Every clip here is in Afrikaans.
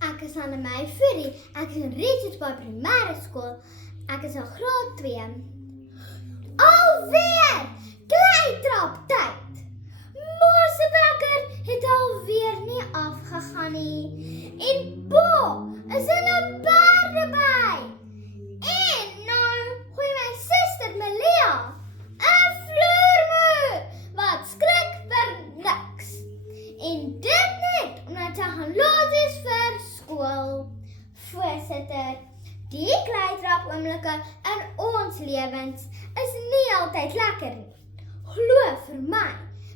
Ek is Annemey Fourie. Ek is in Richards Bay primêre skool. Ek is in graad 2. Alweer kleitrap tyd. Mosebrekker het alweer nie afgegaan nie. En Pa is in 'n paardeby. En nou gooi my suster Melia 'n vloermuur wat skrik vir niks. En dit net omdat sy gaan laat is vir skool. Voorsitter, die kleitrap oomblikke in ons lewens is nie altyd lekker nie. Glo vir my,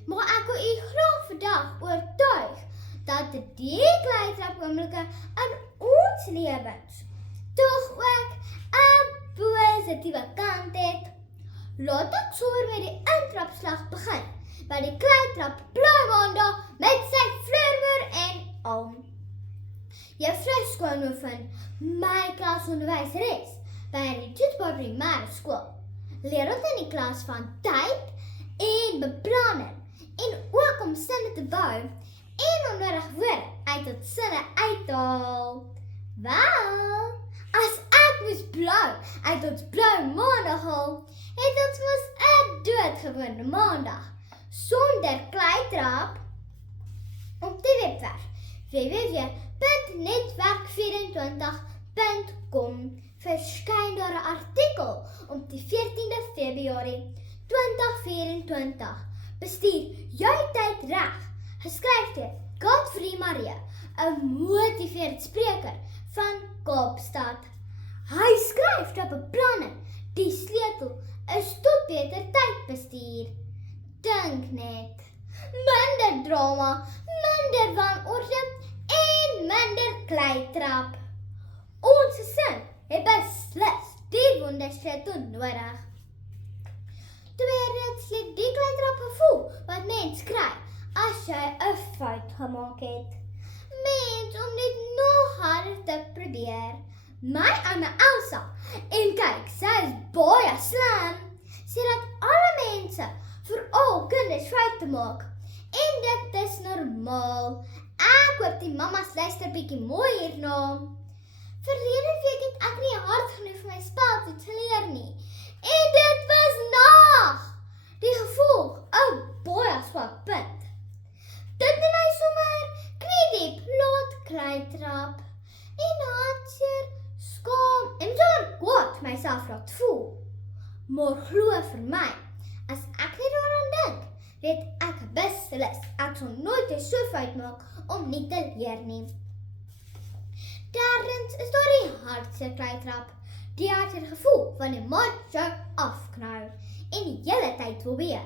maar ek wil u graag vandag oortuig dat die kleitrap oomblikke in ons lewens tog ook 'n positiewe kant het. Laat ek sommer met die intrapslag begin, by die kleitrap Bly Maandag met sy vloermuur en al. Juffrou Skoonhoven, my klasonderwyseres by Richards Bay primêre skool, leer ons in die klas van tyd en beplanning en ook om sinne te bou en onnodig woorde uit tot sinne uithaal. Wel, as ek moes blou uit tot blou maandag haal, het ons mos 'n doodgewone maandag sonder kleitrap. Op die webwerf www.netwerk24.com verskyn daar 'n artikel op die 14de Februarie 2024. Bestuur jou tyd reg, geskryf deur Godfrey Marie, 'n motiverende spreker van Kaapstad. Hy skryf dat beplanning die sleutel is tot beter tydbestuur. Dink net, minder drama, minder wanorde en minder kleitrap. Ons gesin het beslis die wondersleutel nodig. Tweedens, jy die kleitrap gevoel wat mens kry as jy 'n fout gemaak het. Mens om dit nog harder te probeer. My ouma Elsa, en kyk, sy is baie slim, sê dat alle mense, veral kinders, foute maak. En dit is normaal. Ek hoop die mamas luister bietjie mooi hierna. Verlede week het ek nie hard genoeg vir my speltoets geleer nie. En dit was nag. Die gevolg, 'n baie swak punt. Dit het my sommer kniediep laat kleitrap. En hartseer, skaam en sommer kwaad myself laat voel. Maar glo vir my, as ek net daaraan dink, weet ek beslis, ek sal nooit weer so fout maak om nie te leer nie. Derdens is daar die hartseer kleitrap. Die hartseer gevoel van die maat jou afknou en die hele tyd wil weer.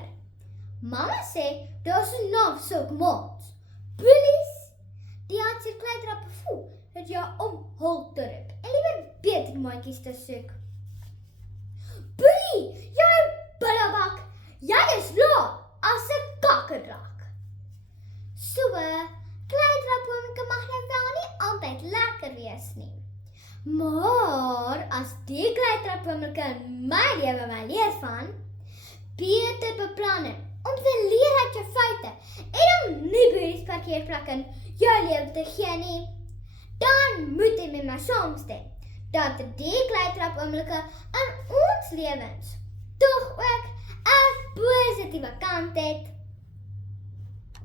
Mama sê, daar's 'n naam sulke maats. Bullies. Die hartseer kleitrap gevoel dat jy om hulp te roep en liewer beter maatjies te soek. Bully, jou bullebak, jy is laag as 'n kakkerlak. So, kleitrapoomke mag nou wel nie altyd lekker wees nie. Maar as die kleitrapoomke in my lewe my leer van, beter beplanning om te leer uit jou foute en om nie by die parkeerplek in jou lewe te gee nie, dan moet jy met my saamstem dat die kleitrapoomke in ons lewens tog ook 'n positiewe kant het.